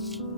Thank you.